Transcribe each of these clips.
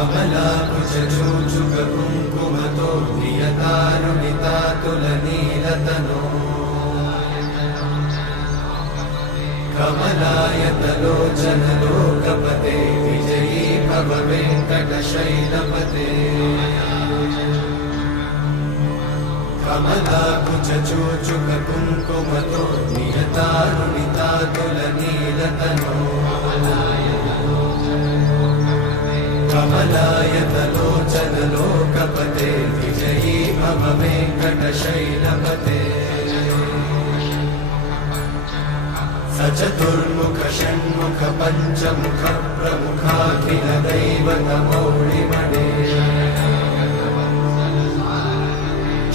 कमलाकुचूचुककुङ्कुमतो नियतारुणितातुलनीलतनो कमलायतलोचनलोकपते विजयी भव वेङ्कटशैलपते कमलाकुचूचुककुङ्कुमतो नियतारुणितातुलनीलतनो कमलायतलोचनलोकपते विजयी भव वेङ्कटशैलपते सचतुर्मुख षण्मुख पञ्चमुख प्रमुखाखिल दैवतमौलिमणे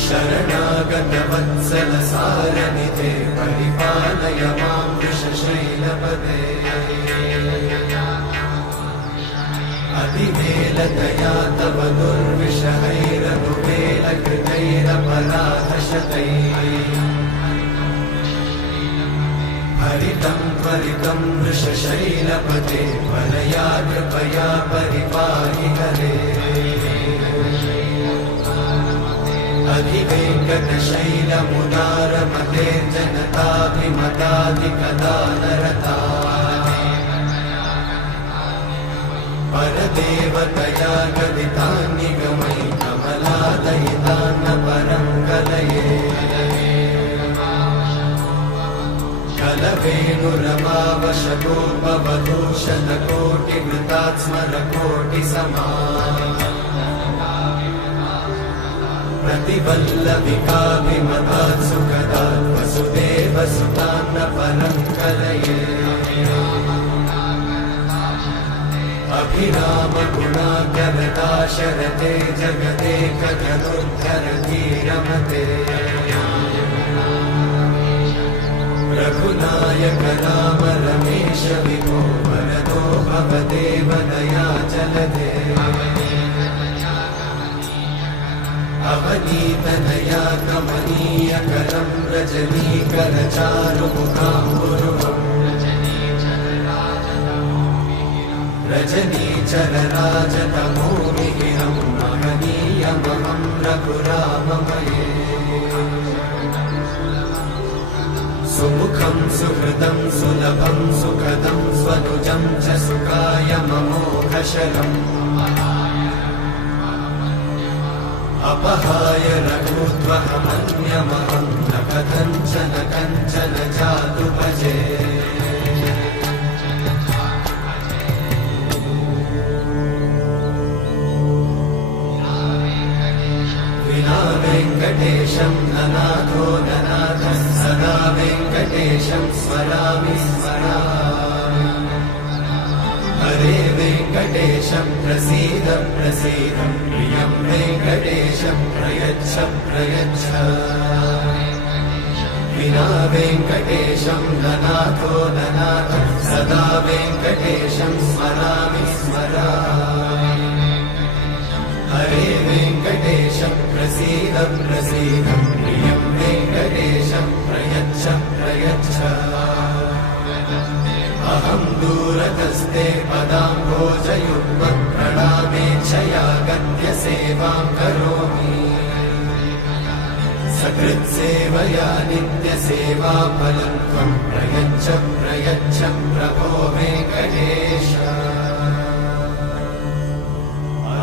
शरणागत वत्सल सारनिधे परिपालय मां वृषशैलपते अतिवेलतया तव दुर्विषहैरनुवेलकृतैरपराधशतैः हरितं त्वरितं वृषशैलपते वरया कृपया परिपाहि हरे अधिवेङ्कटशैलमुदारमते जनताभिमताधिकदानरता परदेवतया गदितान्निगमै कमलादयितान्न परं कलये कलवेणुरमावशतोपवधूषणकोटिवृतात् स्मरकोटिसमा प्रतिवल्लभिकाभिमतात् सुखदात् वसुदेवसुतान्न परं कलये अभिरामगुणाकरदाशरथे जगदेकजनोद्धरधीरमते रघुनायक राम रमेश विभो वरदो भवदेव दयाचलधे अवनीतनया कमनीयकरं रजनीकरचारुमुखाम्बुरुहम् रजनीचरराजतमोमिहिरं महनीयमहं रघुराममये सुमुखं सुहृदं सुलभं सुखदं स्वनुजं च सुखाय ममोघशरम् अपहाय रघुत्वहमन्यमहं न कथञ्चन कञ्चन जातु भजे विना वेङ्कटेशं ननाथो ननाथः सदा वेङ्कटेशं स्मरामि स्मरामि हरे वेङ्कटेशं प्रसीद प्रसीद प्रियं वेङ्कटेशं प्रयच्छ प्रयच्छ विना वेङ्कटेशं ननाथो ननाथः सदा वेङ्कटेशं स्मरामि स्मरामि हरे वेङ्कटेशं प्रसीद प्रसीद प्रियं वेङ्कटेशं प्रयच्छ प्रयच्छ अहं दूरतस्ते पदाम्भोजयुग्मं प्रणामेच्छया गद्य सेवां करोमि सकृत्सेवया नित्यसेवाफलं त्वं प्रयच्छ प्रयच्छ प्रभो वेङ्कटेश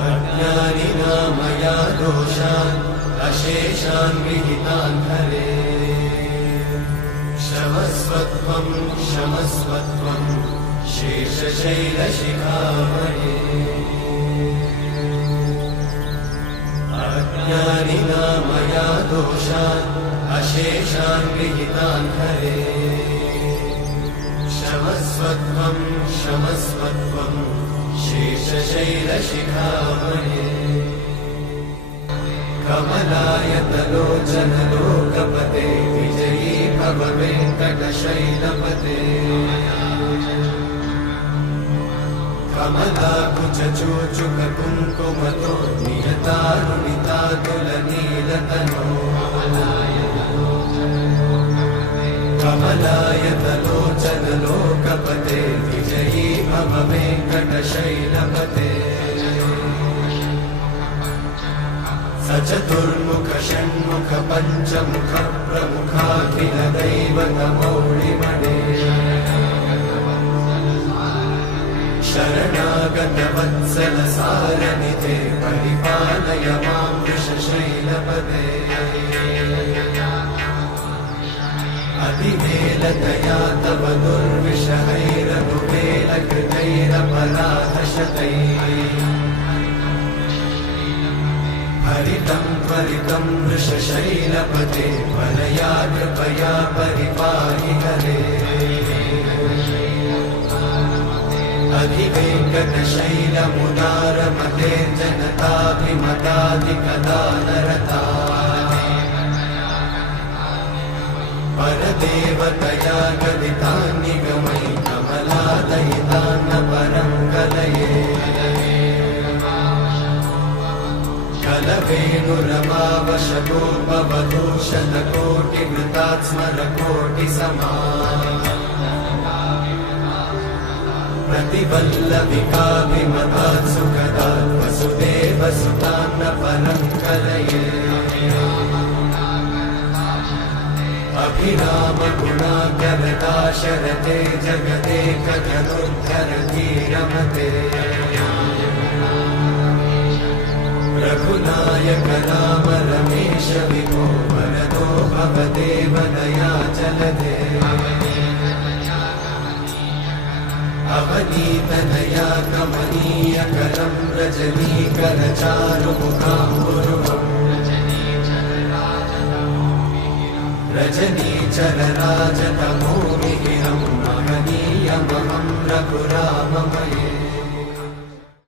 अज्ञानिना मया दोषान् अशेषान् विहितान् हरे क्षमस्वत्वं क्षमस्वत्वं शेषशैलशिखामणे अज्ञानिना मया दोषान् अशेषान् विहितान् हरे क्षमस्वत्वं क्षमस्वत्वं शेषशैलशिखामणे कमलायतलोचनलोकपते विजयी भव वेङ्कटशैलपते कमलाकुचूचुककुङ्कुमतो नियतारुणितातुलनीलतनो कमलायतलोचनलोकपते विजयी भव वेङ्कटशैलपते चतुर्मुख षण्मुख पञ्चमुख प्रमुखाखिल दैवतमौलिमणे शरणागत वत्सल सारनिधे परिपालय मां वृषशैलपदे अधिवेलतया तव दुर्विषहैरनुवेलकृतैरपराधशतैः हरितं त्वरितं वृषशैलपते वरया कृपया परिपाहि हरे अधिवेङ्कटशैलमुदारमते जनताभिमताधिकदानरता परदेवतया गदितान्निगमै कमलादयितान्न परं कलये कलवेणुरमावशतोपवधूषणकोटिवृतात् स्मरकोटिसमा प्रतिवल्लविकाभिमतात् सुखदात् वसुदेवसुतान्न परं कलये अभिरामगुणाकरदाशरथे जगदेकजनोद्धरधीरमते रघुनायक राम रमेश विभो वरदो भवदेव दयाचलदे अवनीतनया कमनीयकरं रजनीकरचारुमुखाम्बुरुहम् रजनीचरराजतमोमिहिरं महनीयमहं रघुराममये